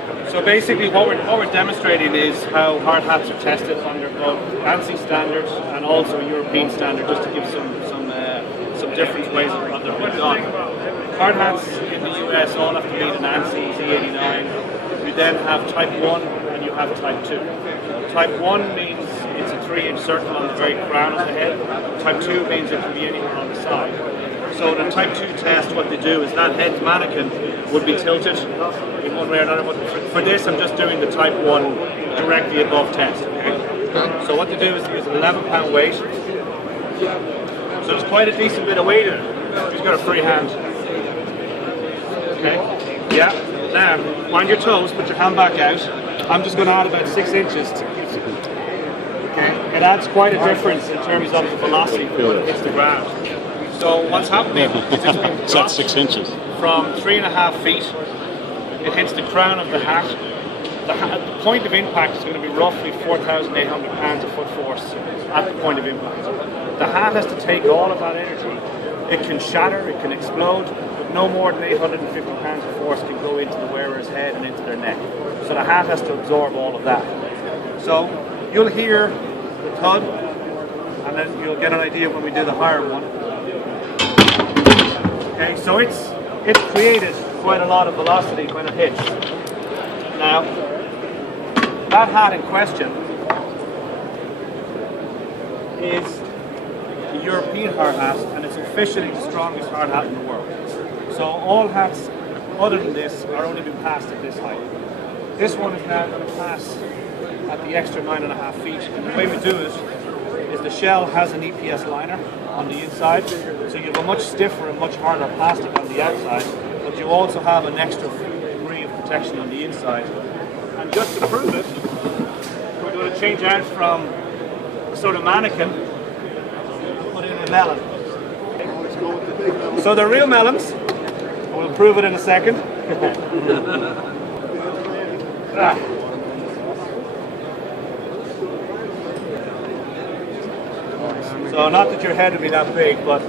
So basically what we're demonstrating is how hard hats are tested under both ANSI standards and also European standard, just to give some different ways of how they're being done. Hard hats in the US all have to meet an ANSI Z89. You then have type 1 and you have type 2. Type 1 means it's a 3-inch circle on the very crown of the head. Type 2 means it can be anywhere on the side. So in a type 2 test, what they do is that head mannequin would be tilted in one way or another. But for this, I'm just doing the type 1 directly above test. Okay? So what they do is use an 11-pound weight. So there's quite a decent bit of weight in it. He's got a free hand. Okay. Yeah. Now, wind your toes, put your hand back out. I'm just going to add about 6 inches. Okay. It adds quite a difference in terms of the velocity when it hits the ground. So what's happening is it's being dropped 6 inches from 3.5 feet. It hits the crown of the hat. The point of impact is going to be roughly 4,800 pounds of foot force at the point of impact. The hat has to take all of that energy. It can shatter, it can explode, but no more than 850 pounds of force can go into the wearer's head and into their neck. So the hat has to absorb all of that. So you'll hear the thud, and then you'll get an idea when we do the higher one. Okay, so it's created quite a lot of velocity when it hits. Now, that hat in question is the European hard hat, and it's officially the strongest hard hat in the world. So all hats other than this are only been passed at this height. This one is now going to pass at the extra 9.5 feet. And the way we do it is the shell has an EPS liner on the inside, so you have a much stiffer and much harder plastic on the outside, but you also have an extra degree of protection on the inside. And just to prove it, we're going to change out from a sort of mannequin and put in a melon. So they're real melons. We'll prove it in a second. So not that your head would be that big, but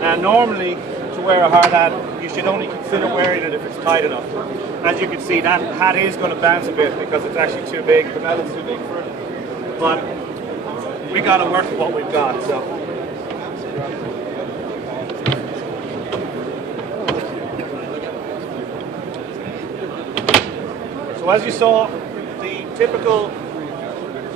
now normally to wear a hard hat, you should only consider wearing it if it's tight enough. As you can see, that hat is going to bounce a bit because it's actually too big. The melon's too big for it. But we got to work with what we've got. So as you saw, the typical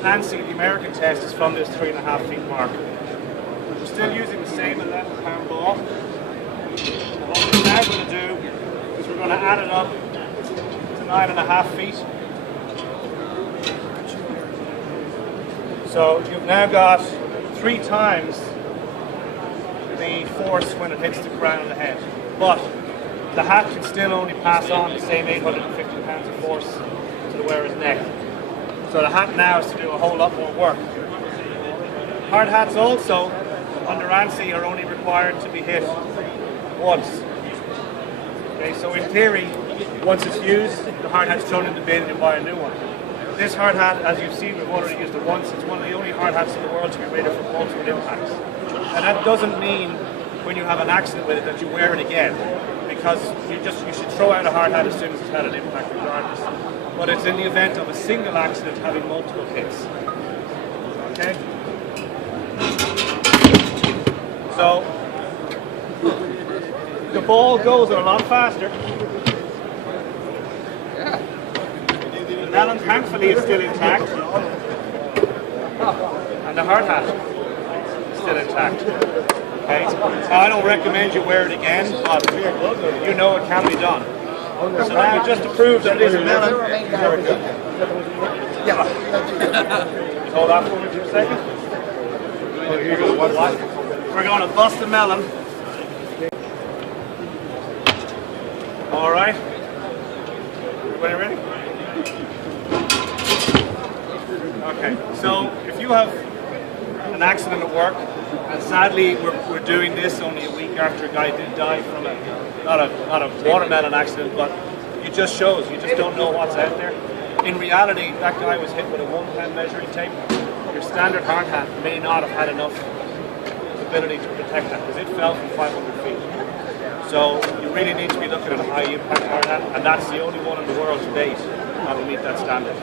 ANSI, the American test, is from this 3.5 feet mark. We're still using the same 11-pound ball. What we're now going to do is we're going to add it up to 9.5 feet. So you've now got 3 times the force when it hits the crown of the head. But the hat can still only pass on the same 850 pounds of force to the wearer's neck. So the hat now has to do a whole lot more work. Hard hats also, under ANSI, are only required to be hit once. Okay, so in theory, once it's used, the hard hat's thrown in the bin and you buy a new one. This hard hat, as you've seen, we've already used it once. It's one of the only hard hats in the world to be rated for multiple impacts. And that doesn't mean when you have an accident with it that you wear it again, because you should throw out a hard hat as soon as it's had an impact regardless. But it's in the event of a single accident having multiple hits. Okay? So the ball goes a lot faster. The melon, thankfully, is still intact. And the hard hat is still intact. Okay? Now, I don't recommend you wear it again, but you know it can be done. So now, just to prove that it is a melon, hold on for me for a second. We're going to bust the melon. All right. Everybody ready? Okay. So if you have an accident at work, and sadly we're doing this only a week after a guy did die from not a watermelon accident, but it just shows you just don't know what's out there. In reality, that guy was hit with a 1-pound measuring tape. Your standard hard hat may not have had enough ability to protect that because it fell from 500 feet. So you really need to be looking at a high impact hard hat, and that's the only one in the world to date that will meet that standard.